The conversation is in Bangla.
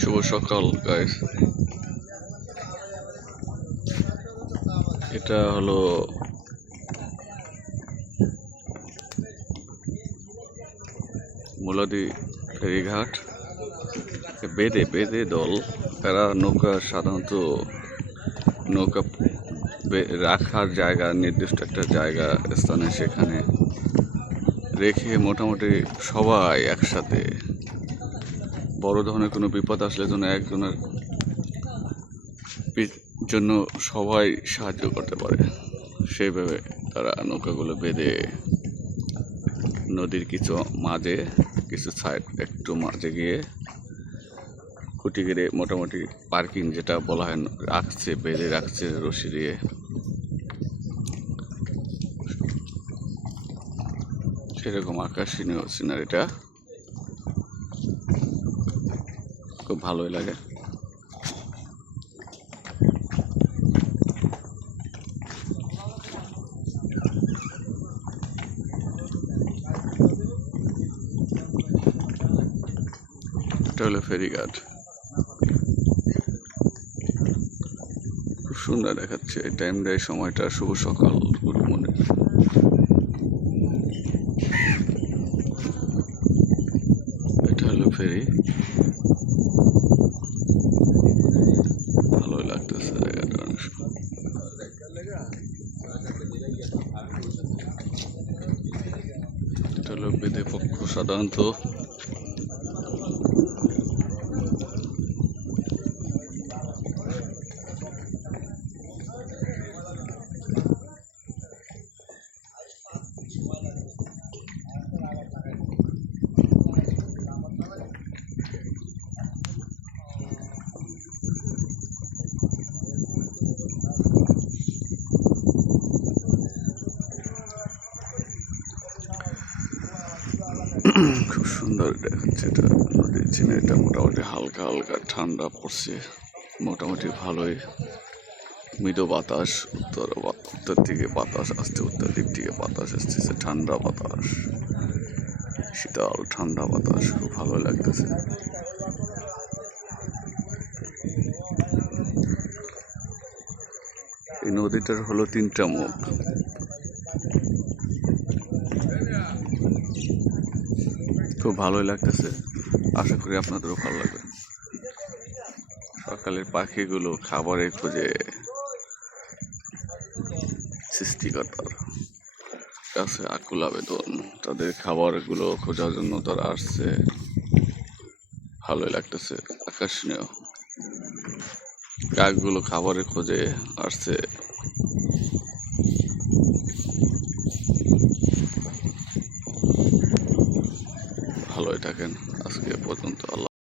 শুভ সকাল গাইস। এটা হলো মুলাদি ফেরিঘাট। বেদে বেদে দল এরা নৌকা সাধারণত নৌকা রাখার জায়গা, নির্দিষ্ট একটা জায়গা স্থানে সেখানে রেখে মোটামুটি সবাই একসাথে বড় ধরনের কোনো বিপদ আসলে যেন একজনের জন্য সবাই সাহায্য করতে পারে, সেইভাবে তারা নৌকাগুলো বেঁধে নদীর কিছু সাইড একটু মাঝে গিয়ে খুঁটি গেড়ে মোটামুটি পার্কিং যেটা বলা হয় রাখছে, বেঁধে রাখছে রশি দিয়ে। সেরকম আকর্ষণীয় সিনারিটা খুব ভালোই লাগে। এটা হলো ফেরিঘাট, খুব সুন্দর দেখাচ্ছে এই টাইমটা, এই সময়টা। শুভ সকাল, গুড মর্নিং। এটা হলো ফেরি, ভালোই লাগতেছে জায়গাটা অনেক। এটা হলো বেদে পক্ষ। সাধারণত খুব সুন্দর দেখাচ্ছে এটা নদীর সিনারিটা। মোটামুটি হালকা হালকা ঠান্ডা পড়ছে, মোটামুটি ভালোই মৃদু বাতাস। উত্তর দিকে বাতাস আসছে, উত্তর দিক থেকে বাতাস আসতেছে, ঠান্ডা বাতাস, শীতল ঠান্ডা বাতাস, খুব ভালো লাগতেছে। এই নদীটার হলো 3টা মুখ। খুব ভালোই লাগতেছে, আশা করি আপনাদেরও ভালো লাগবে। সকালের পাখিগুলো খাবারের খোঁজে সৃষ্টিকর্তার কাছে আকুল আবেদন, তাদের খাবারগুলো খোঁজার জন্য তারা আসছে। ভালোই লাগতেছে, আকর্ষণীয়। কাকগুলো খাবারের খোঁজে আসছে। ভালোই থাকেন, আজকে পর্যন্ত। আল্লাহ।